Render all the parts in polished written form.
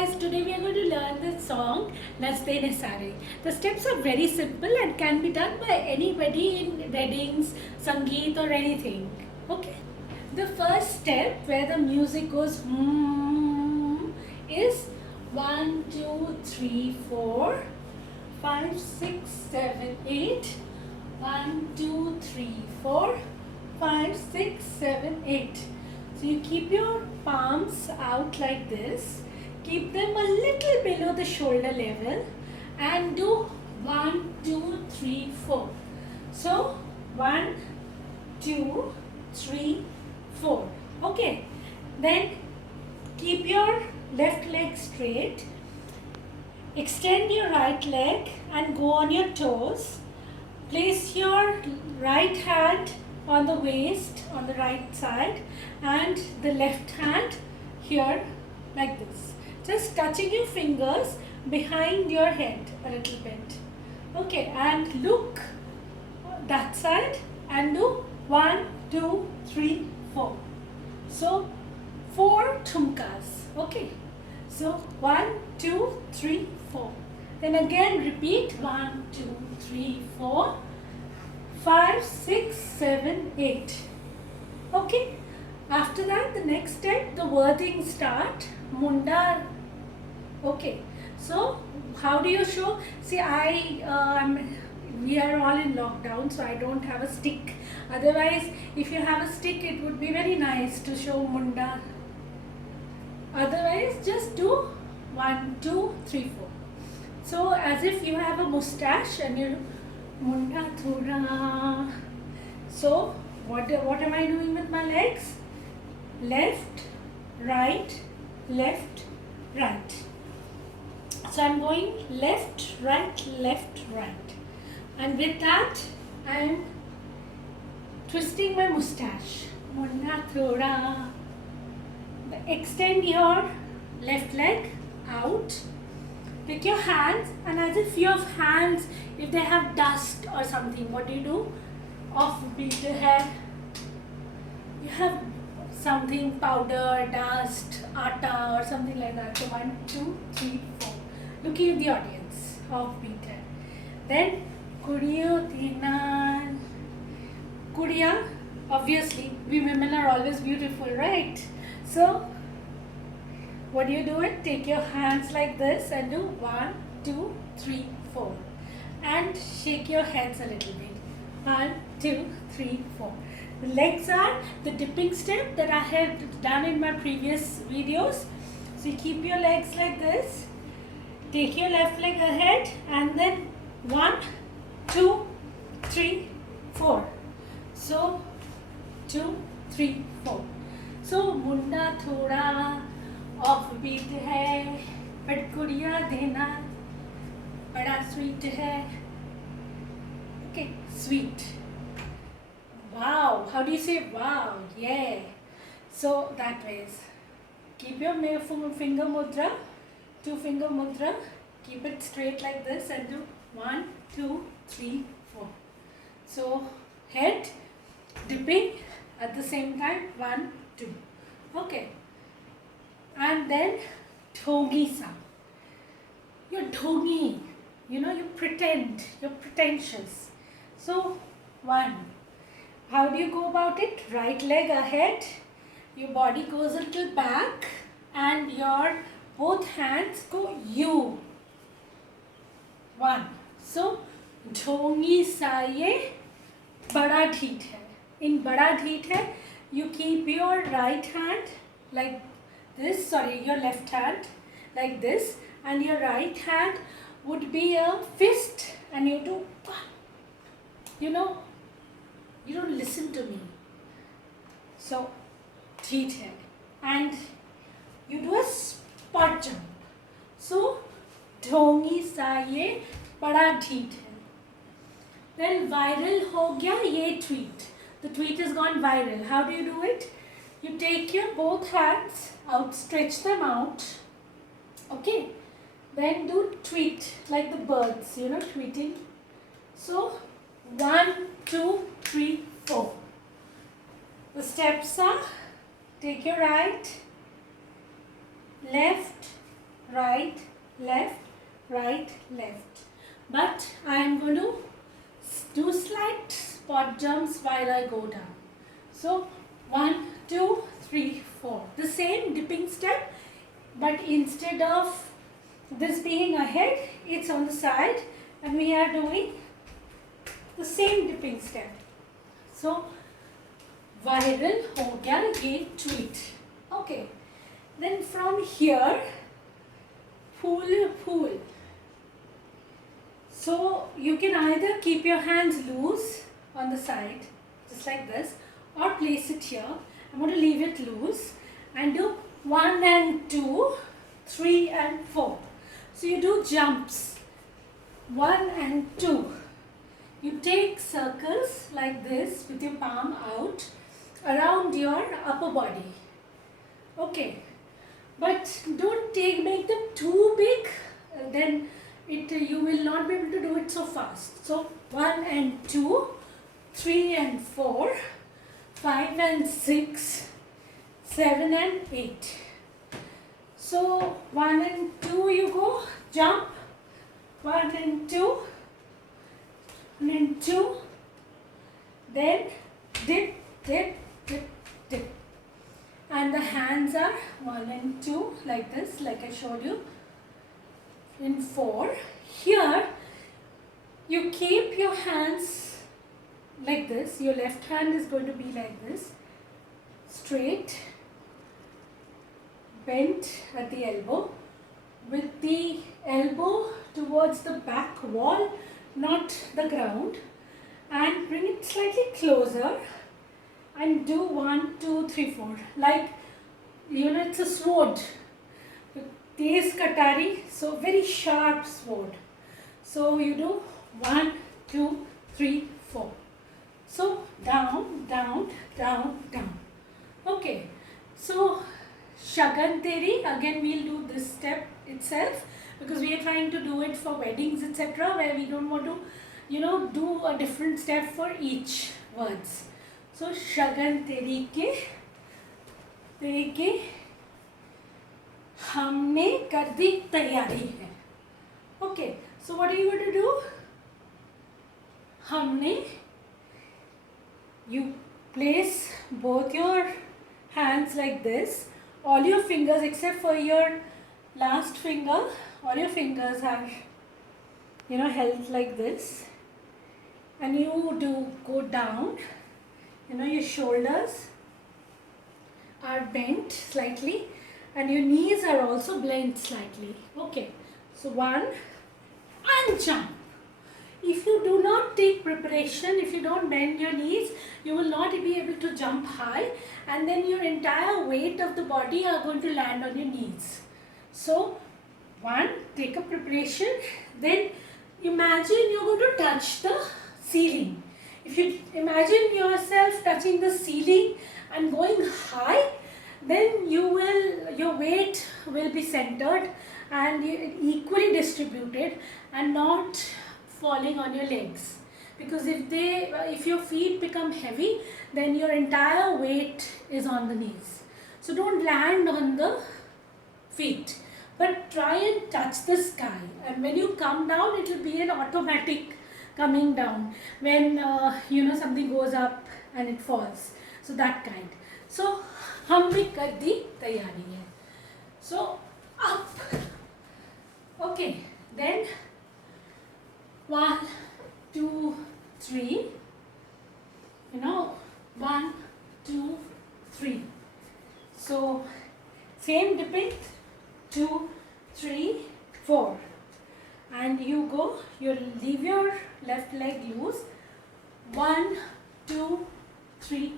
guys, today we are going to learn the song Nachde, Saare. The steps are very simple and can be done by anybody in weddings, sangeet or anything. Okay. The first step where the music goes is 1, 2, 3, 4, 5, 6, 7, 8. 1, 2, 3, 4, 5, 6, 7, 8. So you keep your palms out like this. Keep them a little below the shoulder level and do 1, 2, 3, 4. So 1, 2, 3, 4. Okay. Then keep your left leg straight. Extend your right leg and go on your toes. Place your right hand on the waist on the right side and the left hand here like this. Just touching your fingers behind your head a little bit. Okay, and look that side and do 1, 2, 3, 4. So 4 thumkas. Okay. So 1, 2, 3, 4. Then again repeat 1, 2, 3, 4, 5, 6, 7, 8. Okay. After that, the next step, the wording start. Munda. Okay. So how do you show? See, we are all in lockdown, so I don't have a stick. Otherwise, if you have a stick, it would be very nice to show munda. Otherwise, just do 1, 2, 3, 4. So as if you have a mustache and you munda thura. So what am I doing with my legs? Left, right, left, right. So I'm going left, right, left, right. And with that, I am twisting my mustache. Munda thura. Extend your left leg out. Take your hands and as if your hands, if they have dust or something, what do? Offbeat the hair. You have something, powder, dust, atta or something like that. So 1, 2, 3, 4. Looking at the audience. Offbeat hair. Then Kuriyo Tinan. Kuriya, obviously, we women are always beautiful, right? So, what do? Take your hands like this and do 1, 2, 3, 4. And shake your heads a little bit. 1, 2, 3, 4. The legs are the dipping step that I had done in my previous videos. So you keep your legs like this. Take your left leg ahead and then 1, 2, 3, 4. So 2, 3, 4. So मुंडा थोड़ा off beat है but कुड़िया देना बड़ा sweet है. Okay, sweet. Wow. How do you say wow? Yeah. So that ways. Keep your finger mudra, 2 finger mudra. Keep it straight like this and do 1, 2, 3, 4. So head dipping at the same time 1, 2. Okay. And then dhogi sa. You're dhogi. You pretend. You're pretentious. So 1. How do you go about it? Right leg ahead. Your body goes a little back and your both hands go U. 1. So dhogi sa ye bada dheet hai. In bada dheet hai, you keep your right hand like this, your left hand like this, and your right hand would be a fist, and you do, you don't listen to me. So, dheet hai. And you do a spot jump. So, dhongi sa ye bada dheet hai. Then viral ho gaya ye tweet. The tweet has gone viral. How do you do it? You take your both hands out, stretch them out. Okay. Then do tweet like the birds, tweeting. So 1, 2, 3, 4. The steps are take your right, left, right, left, right, left. But I am going to do slight spot jumps while I go down. So 1, 2, 3, 4. The same dipping step, but instead of this being ahead, it's on the side, and we are doing the same dipping step. So viral हो गया ये tweet. Okay. Then from here, pull. So you can either keep your hands loose on the side, just like this, or place it here. I'm going to leave it loose and do 1 and 2, 3 and 4. So you do jumps, 1 and 2. You take circles like this with your palm out around your upper body. Okay, but don't make them too big, then you will not be able to do it so fast. So 1 and 2, 3 and 4, 5 and 6, 7 and 8. So 1 and 2 you go, jump, 1 and 2, 1 and 2, then dip, dip, dip, dip. And the hands are 1 and 2 like this, like I showed you. In 4, here you keep your hands like this. Your left hand is going to be like this, straight, bent at the elbow, with the elbow towards the back wall, not the ground, and bring it slightly closer and do 1, 2, 3, 4. Like, it's a sword. Tez katari, so very sharp sword. So you do 1, 2, 3, 4. So down, down, down, down. Okay. So Shagan Teri, again we'll do this step itself because we are trying to do it for weddings, etc., where we don't want to, do a different step for each words. So Shagan Teri ke हमने कर दी तैयारी है. Okay, so what are you going to do? हमने, you place both your hands like this, all your fingers except for your last finger, all your fingers are held like this, and you do go down, your shoulders are bent slightly and your knees are also bent slightly. Okay, so 1 and jump. If you do not take preparation, if you don't bend your knees, you will not be able to jump high, and then your entire weight of the body are going to land on your knees. So 1, take a preparation, then imagine you're going to touch the ceiling. If you imagine yourself touching the ceiling and going high, then your weight will be centered and equally distributed and not falling on your legs. Because if your feet become heavy, then your entire weight is on the knees. So don't land on the feet, but try and touch the sky. And when you come down, it will be an automatic coming down. When something goes up and it falls. So that kind. So हमने कर दी तैयारी है. So up. Okay. Then 1, 2, 3. 1, 2, 3. So same dipping. 2, 3, 4. And you go. You leave your left leg loose. 1, 2, 3,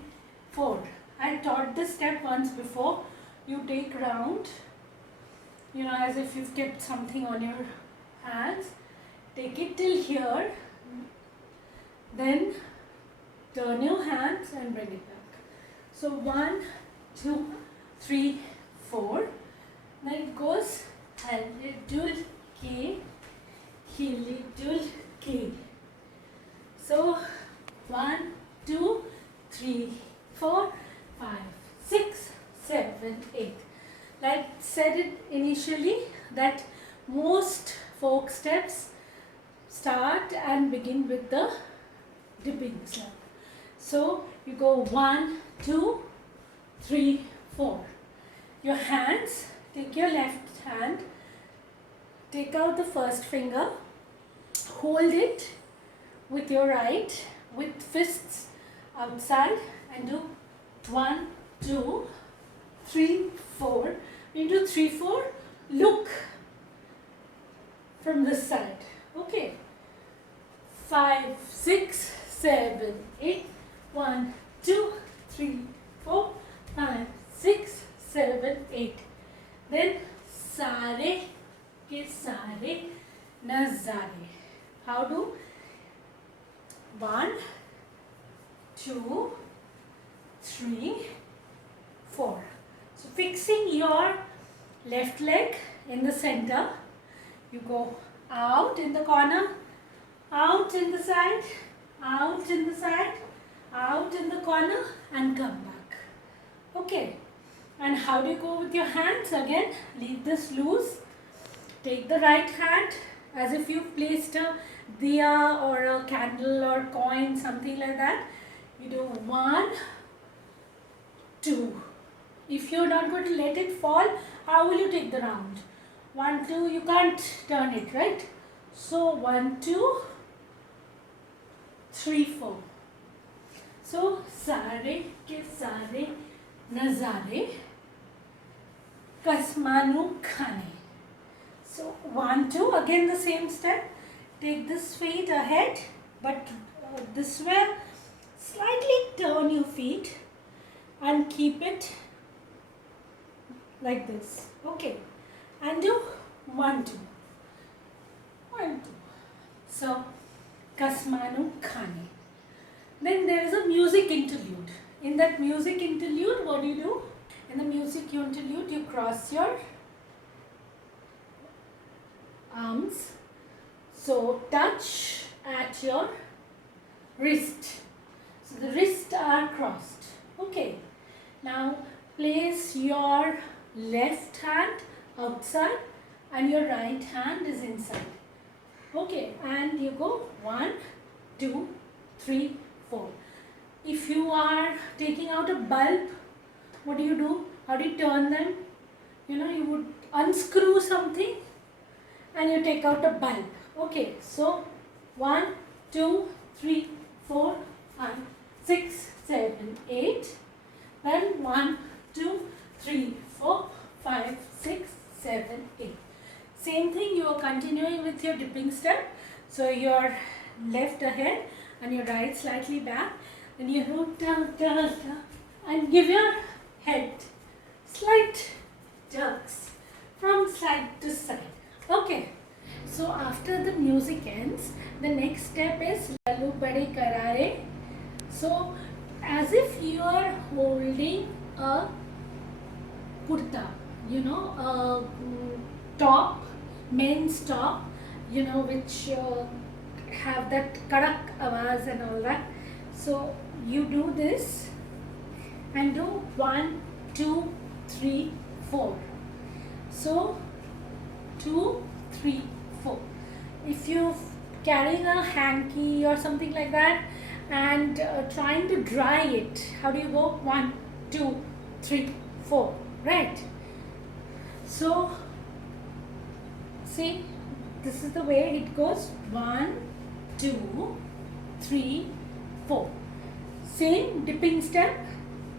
4. I taught this step once before. You take round, as if you've kept something on your hands. Take it till here. Then turn your hands and bring it back. So 1, 2, 3, 4. Then it goes Halidul K, Hilidul K. So 1, 2, 3, 4, 5, 6, 7, 8. Like said it initially, that most folk steps start and begin with the dipping step. So you go 1, 2, 3, 4. Your hands, take your left hand, take out the first finger, hold it with your right with fists outside and do 1, 2, 3, 4. Into 3, 4, look from this side. Okay. 5, 6, 7, 8. 1, 2, 3, 4, 5, 6, 7, 8. Then Saare ke Saare Nazare. How do? 1, 2, 3, 4. So fixing your left leg in the center, you go out in the corner, out in the side, out in the side, out in the corner and come back. Okay. And how do you go with your hands? Again, leave this loose. Take the right hand as if you've placed a diya or a candle or coin, something like that. You do 1, 2. If you're not going to let it fall, how will you take the round? 1, 2, you can't turn it, right? So 1, 2, 3, 4. So Saare ke Saare Nazare Kasmanu Khane. So 1, 2, again the same step. Take this feet ahead, but this way, slightly turn your feet and keep it like this. Okay. And do 1, 2. 1, 2. So Kasmanu Khane. Then there is a music interlude. In that music interlude, what do you do? In the music interlude, you cross your arms. So touch at your wrist. So the wrists are crossed. Okay. Now place your left hand outside and your right hand is inside. Okay. And you go 1, 2, 3, 4. If you are taking out a bulb, what do you do? How do you turn them? You would unscrew something and you take out a bulb. Okay, so 1, 2, 3, 4, 5, 6, 7, 8. Then 1, 2, 3, 4, 5, 6, 7, 8. Same thing, you are continuing with your dipping step. So your left ahead and your right slightly back. Then you root down, and give your head slight jerks from side to side. Okay. So after the music ends, the next step is Lalu Bade Karare. So as if you are holding a kurta, a top, men's top, which have that kadak awaz and all that. So you do this and do 1, 2, 3, 4. So 2, 3, 4. If you're carrying a hanky or something like that and trying to dry it, how do you go? 1, 2, 3, 4, right? So see, this is the way it goes. 1, 2, 3, 4. Same dipping step.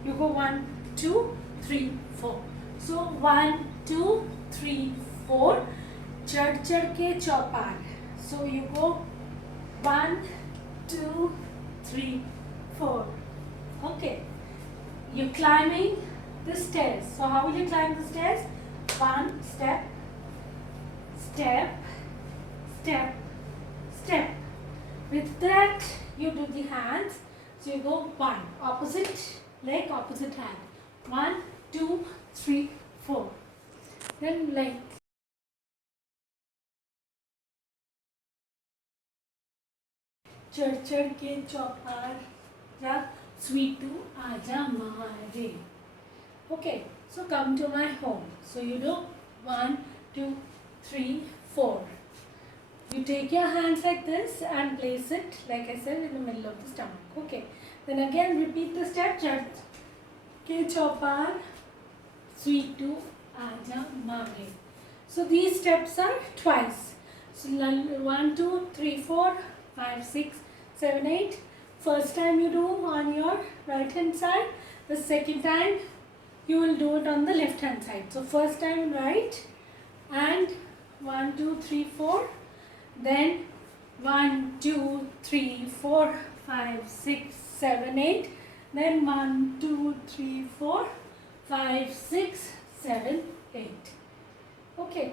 You go 1, 2, 3, 4. So 1, 2, 3, 4. Chad ke chaupar. So you go 1, 2, 3, 4. Okay. You're climbing the stairs. So how will you climb the stairs? 1 step, step, step, step. With that, you do the hands. So you go 1, opposite leg, opposite hand. 1, 2, 3, 4. Then like चढ़ के चौपार या sweetu aja mare. Okay, so come to my home. So you do 1, 2, 3, 4. You take your hands like this and place it, like I said, in the middle of the stomach. Okay. Then again repeat the step. Ke chopar, sweet to aja mage. So these steps are twice. So 1, 2, 3, 4, 5, 6, 7, 8. First time you do on your right hand side. The second time you will do it on the left hand side. So first time right and 1, 2, 3, 4. Then 1, 2, 3, 4, 5, 6, 7, 8. Then 1, 2, 3, 4, 5, 6, 7, 8. Okay,